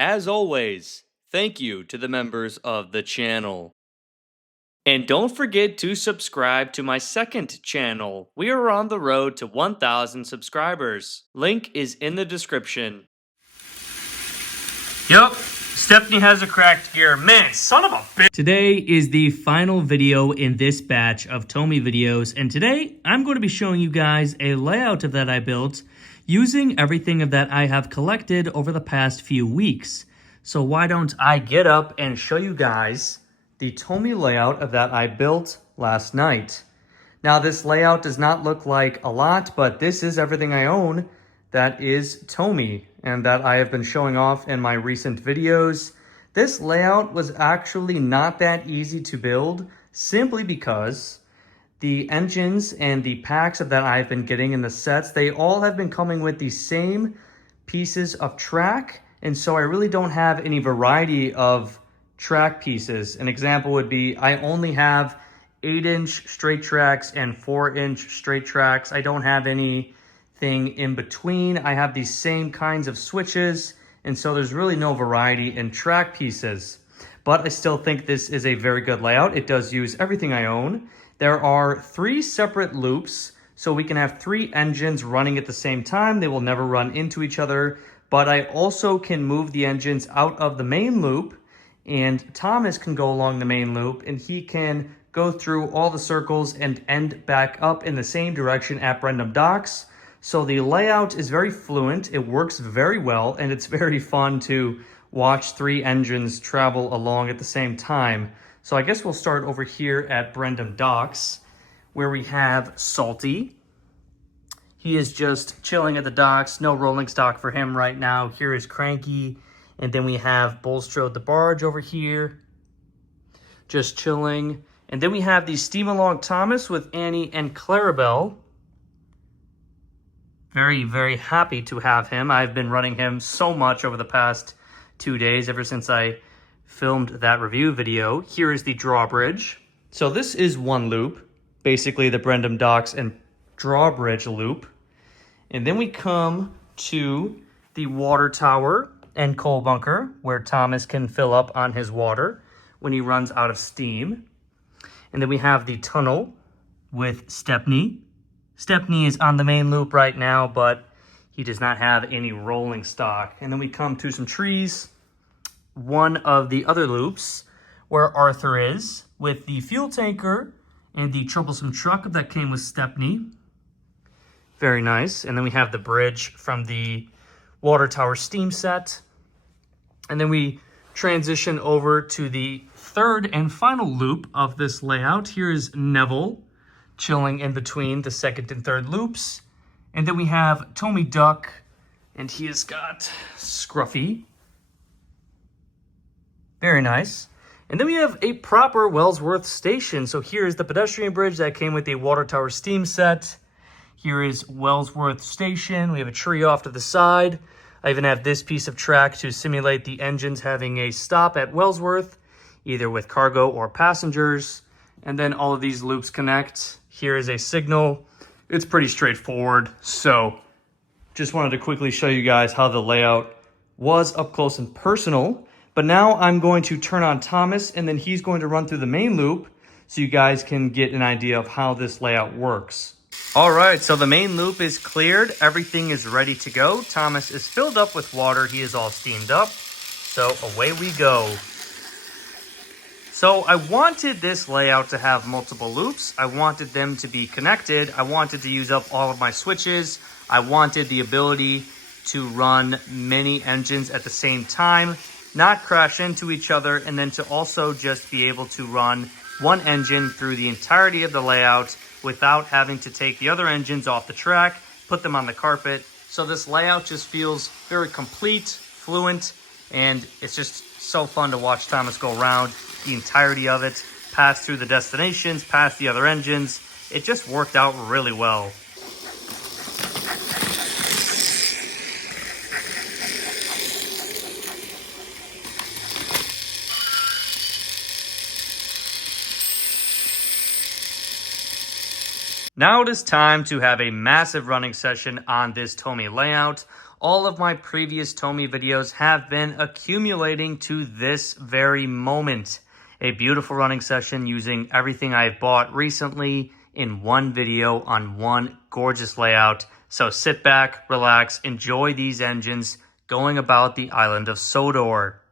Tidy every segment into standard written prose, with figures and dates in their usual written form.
as always, thank you to the members of the channel. And don't forget to subscribe to my second channel. We are on the road to 1,000 subscribers. Link is in the description. Yep, Stephanie has a cracked gear. Man, son of a bitch. Today is the final video in this batch of Tomy videos, and today I'm going to be showing you guys a layout of that I built using everything of that I have collected over the past few weeks. So why don't I get up and show you guys the Tomy layout of that I built last night. Now this layout does not look like a lot, but this is everything I own that is Tomy and that I have been showing off in my recent videos. This layout was actually not that easy to build simply because the engines and the packs of that I've been getting in the sets, they all have been coming with the same pieces of track, and so I really don't have any variety of track pieces. An example would be I only have 8-inch straight tracks and 4-inch straight tracks. I don't have anything in between. I have these same kinds of switches, and so there's really no variety in track pieces. But I still think this is a very good layout. It does use everything I own. There are 3 separate loops, so we can have 3 engines running at the same time. They will never run into each other, but I also can move the engines out of the main loop, and Thomas can go along the main loop, and he can go through all the circles and end back up in the same direction at Brendam Docks. So the layout is very fluent, it works very well, and it's very fun to watch 3 engines travel along at the same time. So I guess we'll start over here at Brendam Docks, where we have Salty. He is just chilling at the docks, no rolling stock for him right now. Here is Cranky. And then we have Bulstrode the barge over here, just chilling. And then we have the Steam Along Thomas with Annie and Clarabelle. Very, very happy to have him. I've been running him so much over the past 2 days, ever since I filmed that review video. Here is the drawbridge. So this is one loop, basically the Brendam Docks and drawbridge loop. And then we come to the water tower and coal bunker, where Thomas can fill up on his water when he runs out of steam. And then we have the tunnel with Stepney. Stepney is on the main loop right now, but he does not have any rolling stock. And then we come to some trees, one of the other loops where Arthur is, with the fuel tanker and the troublesome truck that came with Stepney. Very nice. And then we have the bridge from the water tower steam set. And then we transition over to the third and final loop of this layout. Here is Neville chilling in between the second and third loops. And then we have Tomy Duck, and he has got Scruffy. Very nice. And then we have a proper Wellsworth station. So here is the pedestrian bridge that came with the water tower steam set. Here is Wellsworth Station. We have a tree off to the side. I even have this piece of track to simulate the engines having a stop at Wellsworth, either with cargo or passengers. And then all of these loops connect. Here is a signal. It's pretty straightforward. So just wanted to quickly show you guys how the layout was up close and personal. But now I'm going to turn on Thomas, and then he's going to run through the main loop so you guys can get an idea of how this layout works. All right, so the main loop is cleared. Everything is ready to go. Thomas is filled up with water. He is all steamed up. So away we go. So I wanted this layout to have multiple loops. I wanted them to be connected. I wanted to use up all of my switches. I wanted the ability to run many engines at the same time, not crash into each other, and then to also just be able to run one engine through the entirety of the layout without having to take the other engines off the track, put them on the carpet. So this layout just feels very complete, fluent, and it's just so fun to watch Thomas go around the entirety of it, pass through the destinations, pass the other engines. It just worked out really well. Now it is time to have a massive running session on this Tomy layout. All of my previous Tomy videos have been accumulating to this very moment. A beautiful running session using everything I've bought recently in one video on one gorgeous layout. So sit back, relax, enjoy these engines going about the island of Sodor.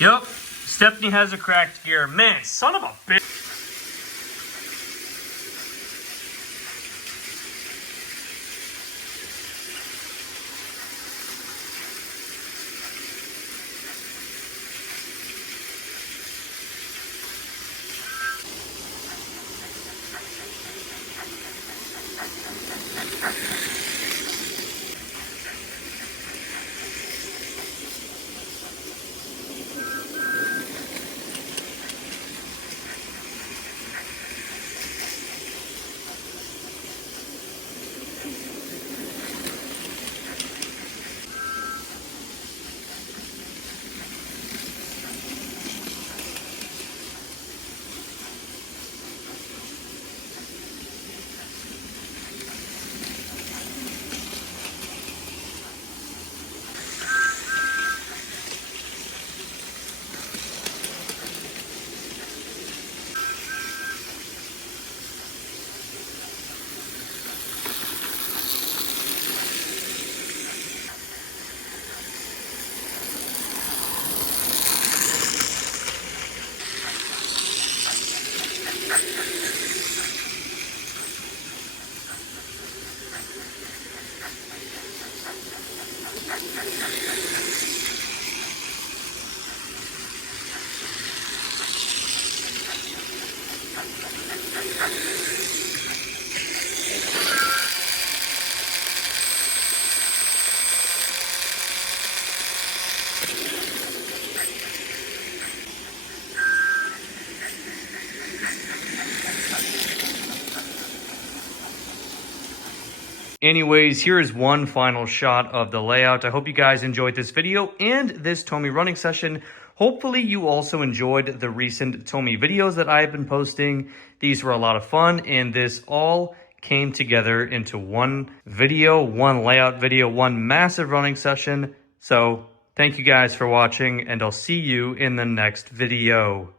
Yup, Stephanie has a cracked gear. Man, son of a bitch. Anyways, here is one final shot of the layout. I hope you guys enjoyed this video and this Tomy running session. Hopefully you also enjoyed the recent Tomy videos that I've been posting. These were a lot of fun, and this all came together into one video, one layout video, one massive running session. So thank you guys for watching, and I'll see you in the next video.